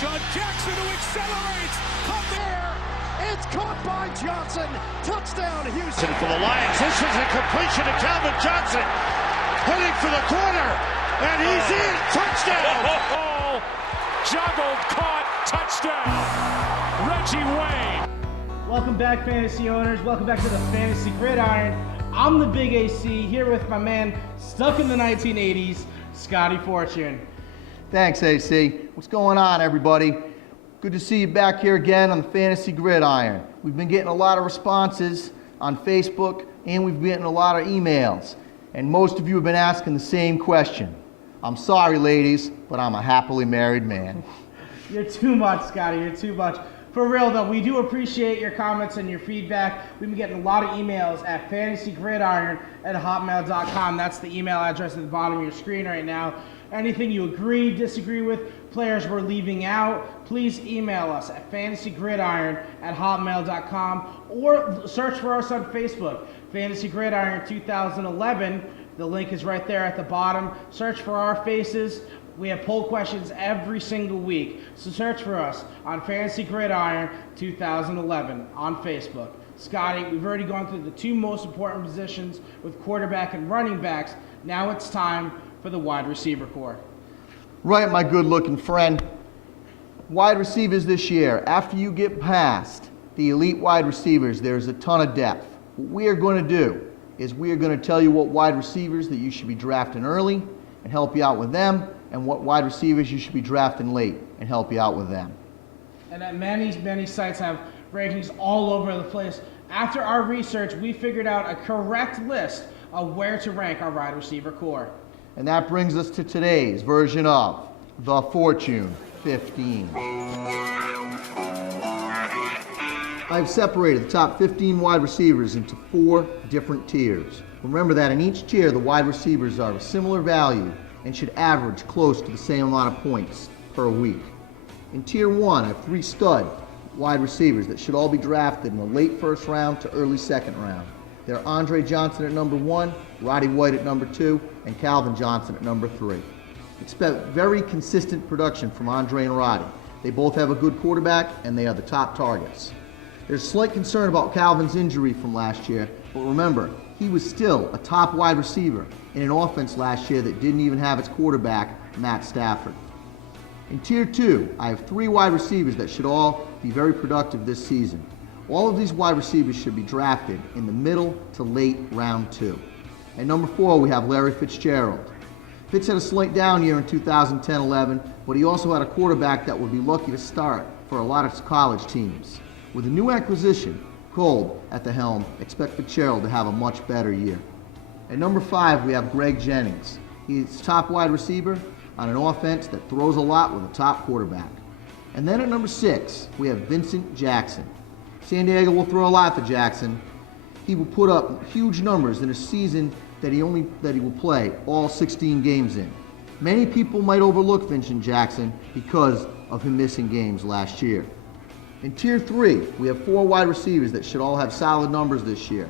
DeSean Jackson who accelerates. Caught there. It's caught by Johnson. Touchdown, Houston. For the Lions, this is a completion to Calvin Johnson. Heading for the corner. And he's in. Touchdown. Juggled, caught, touchdown. Reggie Wayne. Welcome back, fantasy owners. Welcome back to the Fantasy Gridiron. I'm the Big AC, here with my man stuck in the 1980s, Scotty Fortune. Thanks, AC. What's going on, everybody? Good to see you back here again on the Fantasy Gridiron. We've been getting a lot of responses on Facebook, and we've been getting a lot of emails. And most of you have been asking the same question. I'm sorry, ladies, but I'm a happily married man. You're too much, Scotty. You're too much. For real, though, we do appreciate your comments and your feedback. We've been getting a lot of emails at fantasygridiron@hotmail.com. That's the email address at the bottom of your screen right now. Anything you agree, disagree with, players we're leaving out, please email us at fantasygridiron@hotmail.com or search for us on Facebook, Fantasy Gridiron 2011. The link is right there at the bottom. Search for our faces. We have poll questions every single week. So search for us on Fantasy Gridiron 2011 on Facebook. Scotty, we've already gone through the two most important positions with quarterback and running backs. Now it's time for the wide receiver core. Right, my good-looking friend. Wide receivers this year, after you get past the elite wide receivers, there's a ton of depth. What we are going to do is we are going to tell you what wide receivers that you should be drafting early and help you out with them, and what wide receivers you should be drafting late and help you out with them. And many sites have rankings all over the place. After our research, we figured out a correct list of where to rank our wide receiver core. And that brings us to today's version of the Fortune 15. I've separated the top 15 wide receivers into 4 different tiers. Remember that in each tier, the wide receivers are of similar value and should average close to the same amount of points per week. In tier 1, I have 3 stud wide receivers that should all be drafted in the late first round to early second round. They're Andre Johnson at number 1, Roddy White at number 2, and Calvin Johnson at number 3. Expect very consistent production from Andre and Roddy. They both have a good quarterback, and they are the top targets. There's slight concern about Calvin's injury from last year, but remember, he was still a top wide receiver in an offense last year that didn't even have its quarterback, Matt Stafford. In tier 2, I have 3 wide receivers that should all be very productive this season. All of these wide receivers should be drafted in the middle to late round 2. At number 4, we have Larry Fitzgerald. Fitz had a slight down year in 2010-11, but he also had a quarterback that would be lucky to start for a lot of college teams. With a new acquisition, Kolb at the helm, expect Fitzgerald to have a much better year. At number 5, we have Greg Jennings. He's top wide receiver on an offense that throws a lot with a top quarterback. And then at number 6, we have Vincent Jackson. San Diego will throw a lot to Jackson. He will put up huge numbers in a season that he will play all 16 games in. Many people might overlook Vincent Jackson because of him missing games last year. In tier 3, we have 4 wide receivers that should all have solid numbers this year.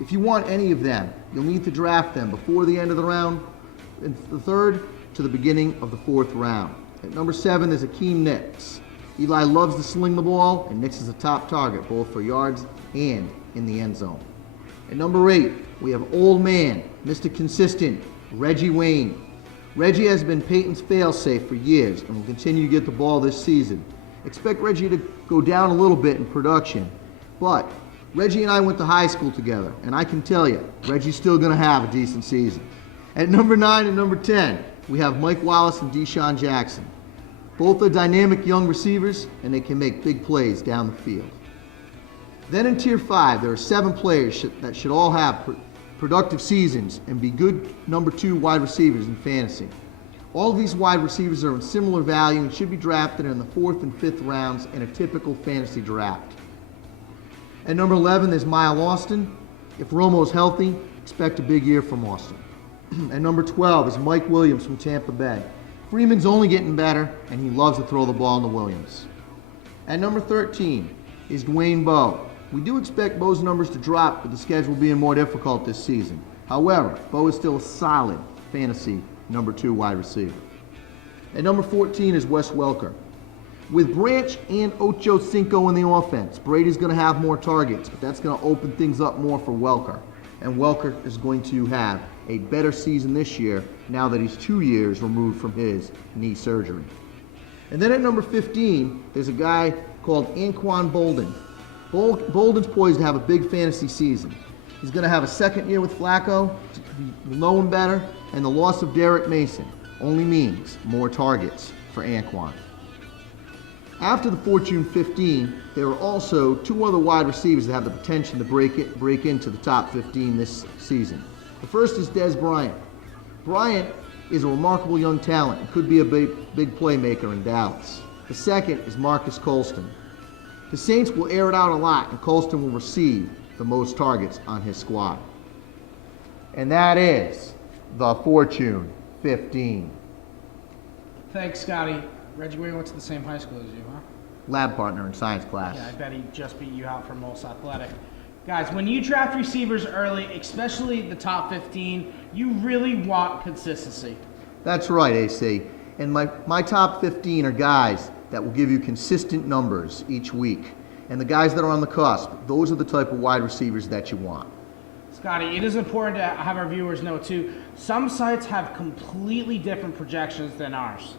If you want any of them, you'll need to draft them before the end of the round, in the 3rd to the beginning of the 4th round. At number 7 is Akeem Nicks. Eli loves to sling the ball, and Nicks is a top target both for yards and in the end zone. At number 8, we have old man, Mr. Consistent, Reggie Wayne. Reggie has been Peyton's failsafe for years and will continue to get the ball this season. Expect Reggie to go down a little bit in production, but Reggie and I went to high school together, and I can tell you, Reggie's still going to have a decent season. At number 9 and number 10, we have Mike Wallace and DeSean Jackson. Both are dynamic young receivers, and they can make big plays down the field. Then in tier 5, there are 7 players that should all have productive seasons and be good number 2 wide receivers in fantasy. All of these wide receivers are in similar value and should be drafted in the 4th and 5th rounds in a typical fantasy draft. At number 11 is Miles Austin. If Romo's healthy, expect a big year from Austin. At number 12 is Mike Williams from Tampa Bay. Freeman's only getting better, and he loves to throw the ball into Williams. At number 13 is Dwayne Bowe. We do expect Bowe's numbers to drop with the schedule being more difficult this season. However, Bowe is still a solid fantasy number 2 wide receiver. At number 14 is Wes Welker. With Branch and Ocho Cinco in the offense, Brady's going to have more targets, but that's going to open things up more for Welker. And Welker is going to have a better season this year now that he's 2 years removed from his knee surgery. And then at number 15, there's a guy called Anquan Boldin. Bolden's poised to have a big fantasy season. He's going to have a second year with Flacco, to know him better, and the loss of Derek Mason only means more targets for Anquan. After the Fortune 15, there are also two other wide receivers that have the potential to break into the top 15 this season. The first is Dez Bryant. Bryant is a remarkable young talent and could be a big playmaker in Dallas. The second is Marcus Colston. The Saints will air it out a lot, and Colston will receive the most targets on his squad. And that is the Fortune 15. Thanks, Scotty. Reggie Wayne went to the same high school as you, huh? Lab partner in science class. Yeah, I bet he just beat you out for most athletic. Guys, when you draft receivers early, especially the top 15, you really want consistency. That's right, AC. And my top 15 are guys that will give you consistent numbers each week. And the guys that are on the cusp, those are the type of wide receivers that you want. Scotty, it is important to have our viewers know, too, some sites have completely different projections than ours.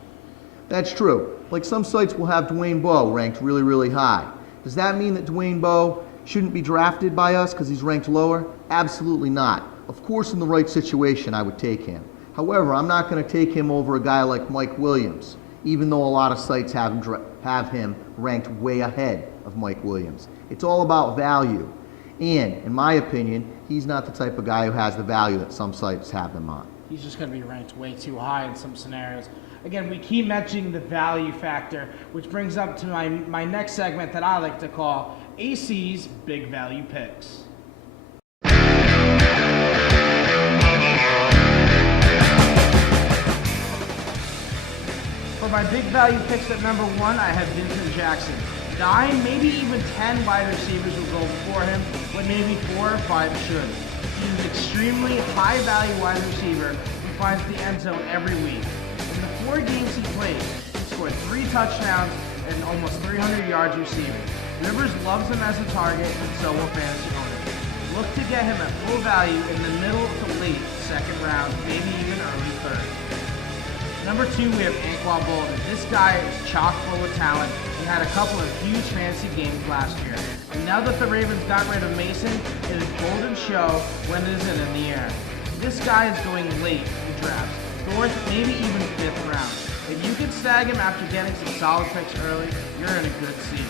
That's true. Like some sites will have Dwayne Bowe ranked really, really high. Does that mean that Dwayne Bowe shouldn't be drafted by us because he's ranked lower? Absolutely not. Of course, in the right situation, I would take him. However, I'm not going to take him over a guy like Mike Williams, even though a lot of sites have him ranked way ahead of Mike Williams. It's all about value. And, in my opinion, he's not the type of guy who has the value that some sites have him on. He's just going to be ranked way too high in some scenarios. Again, we keep mentioning the value factor, which brings up to my next segment that I like to call AC's Big Value Picks. For my big value picks at number 1, I have Vincent Jackson. 9, maybe even 10 wide receivers will go before him, but maybe 4 or 5 should. He's an extremely high value wide receiver who finds the end zone every week. In the 4 games he played, he scored 3 touchdowns and almost 300 yards receiving. Rivers loves him as a target, and so will fantasy owners. Look to get him at full value in the middle to late second round, maybe even early third. Number 2, we have Anquan Boldin. This guy is chock full of talent. He had a couple of huge fantasy games last year. And now that the Ravens got rid of Mason, it is Boldin's show when it isn't in the air. This guy is going late in drafts, 4th, maybe even 5th round. If you can snag him after getting some solid picks early, you're in a good seat.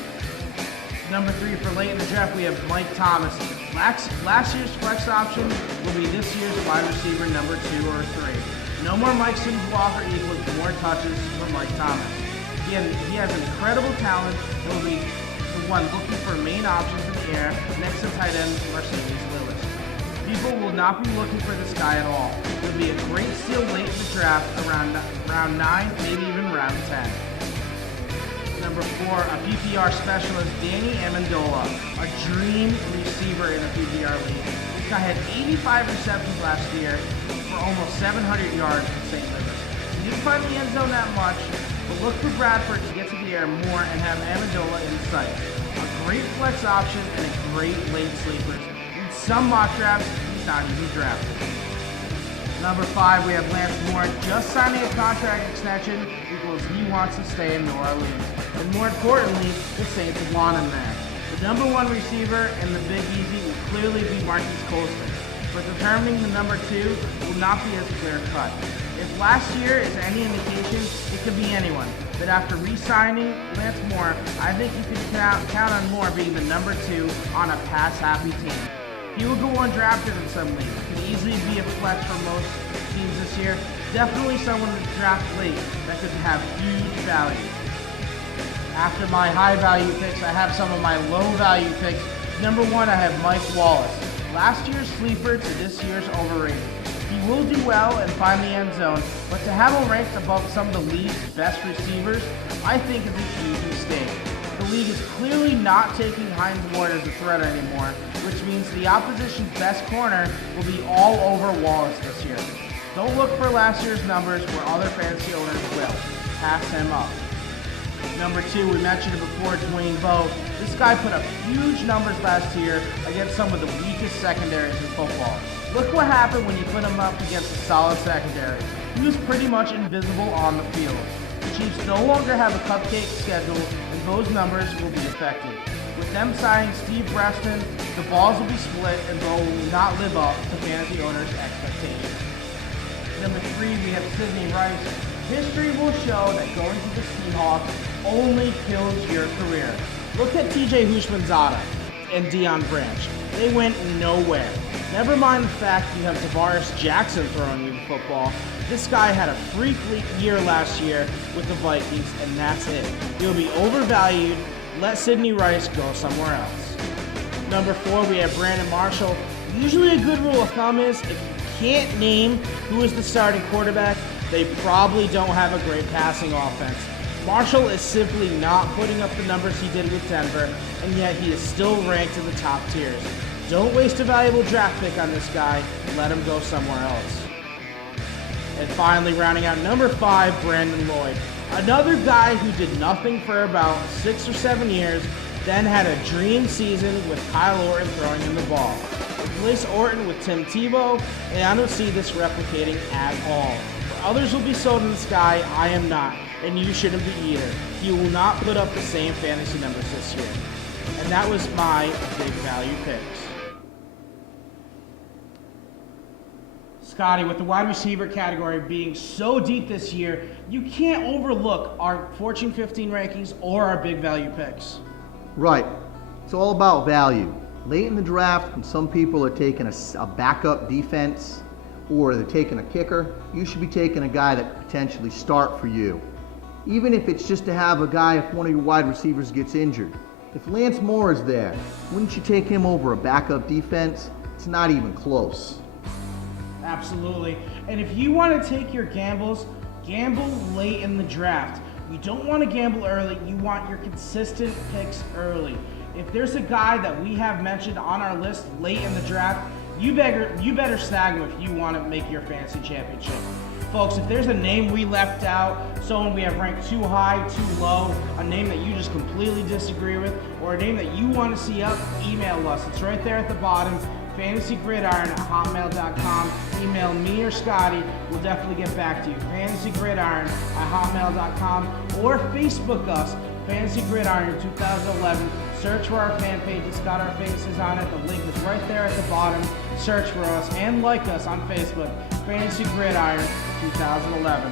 Number 3, for late in the draft, we have Mike Thomas. Last year's flex option will be this year's wide receiver number 2 or 3. No more Mike Sims Walker equals more touches for Mike Thomas. He has incredible talent and will be the one looking for main options in the air next to tight end Mercedes Lewis. People will not be looking for this guy at all. It would be a great steal late in the draft around round 9, maybe even round 10. Number 4, a PPR specialist, Danny Amendola, a dream receiver in a PPR league. This guy had 85 receptions last year for almost 700 yards in St. Louis. He didn't find the end zone that much, but look for Bradford to get to the air more and have Amendola in sight. A great flex option and a great late sleeper. In some mock drafts, he's not even drafted. Number 5, we have Lance Moore. Just signing a contract extension equals he wants to stay in New Orleans. And more importantly, the Saints want him there. The number 1 receiver in the Big Easy will clearly be Marcus Colston, but determining the number 2 will not be as clear cut. If last year is any indication, it could be anyone. But after re-signing Lance Moore, I think you can count on Moore being the number 2 on a pass-happy team. He will go undrafted in some leagues. Could easily be a flex for most teams this year. Definitely someone to draft late that could have huge value. After my high value picks, I have some of my low value picks. Number 1, I have Mike Wallace. Last year's sleeper to this year's overrated. He will do well and find the end zone, but to have him ranked above some of the league's best receivers, I think is a huge mistake. The league is clearly not taking Hines Ward as a threat anymore, which means the opposition's best corner will be all over Wallace this year. Don't look for last year's numbers where other fantasy owners will. Pass him up. Number 2, we mentioned it before, Dwayne Bowe. This guy put up huge numbers last year against some of the weakest secondaries in football. Look what happened when you put him up against a solid secondary. He was pretty much invisible on the field. The Chiefs no longer have a cupcake schedule, and Bowe's numbers will be affected. With them signing Steve Preston, the balls will be split, and Bowe will not live up to fantasy owners' expectations. Number 3, we have Sidney Rice. History will show that going to the Seahawks only kills your career. Look at TJ Houshmandzadeh and Deion Branch. They went nowhere. Never mind the fact you have Tavares Jackson throwing you the football. This guy had a freak year last year with the Vikings, and that's it. He'll be overvalued. Let Sidney Rice go somewhere else. Number 4, we have Brandon Marshall. Usually a good rule of thumb is if you can't name who is the starting quarterback, they probably don't have a great passing offense. Marshall is simply not putting up the numbers he did with Denver, and yet he is still ranked in the top tiers. Don't waste a valuable draft pick on this guy. Let him go somewhere else. And finally, rounding out number 5, Brandon Lloyd. Another guy who did nothing for about 6 or 7 years, then had a dream season with Kyle Orton throwing him the ball. Replace Orton with Tim Tebow, and I don't see this replicating at all. Others will be sold on this guy, I am not, and you shouldn't be either. He will not put up the same fantasy numbers this year. And that was my big value picks. Scotty, with the wide receiver category being so deep this year, you can't overlook our Fortune 15 rankings or our big value picks. Right. It's all about value. Late in the draft, when some people are taking a backup defense or they're taking a kicker, you should be taking a guy that could potentially start for you. Even if it's just to have a guy if one of your wide receivers gets injured. If Lance Moore is there, wouldn't you take him over a backup defense? It's not even close. Absolutely. And if you want to take your gamble late in the draft. You don't want to gamble early. You want your consistent picks early. If there's a guy that we have mentioned on our list late in the draft, you better snag him if you want to make your fantasy championship. Folks, if there's a name we left out, someone we have ranked too high, too low, a name that you just completely disagree with, or a name that you want to see up, email us. It's right there at the bottom. fantasygridiron@hotmail.com. Email me or Scotty. We'll definitely get back to you. fantasygridiron@hotmail.com or Facebook us, Fantasy Gridiron 2011. Search for our fan page. It's got our faces on it. The link is right there at the bottom. Search for us and like us on Facebook, Fantasy Gridiron 2011.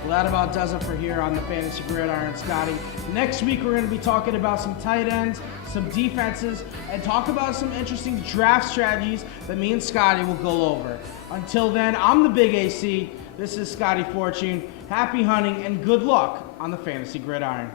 Well, that about does it for here on the Fantasy Gridiron, Scotty. Next week, we're going to be talking about some tight ends, some defenses, and talk about some interesting draft strategies that me and Scotty will go over. Until then, I'm the Big AC. This is Scotty Fortune. Happy hunting and good luck on the Fantasy Gridiron.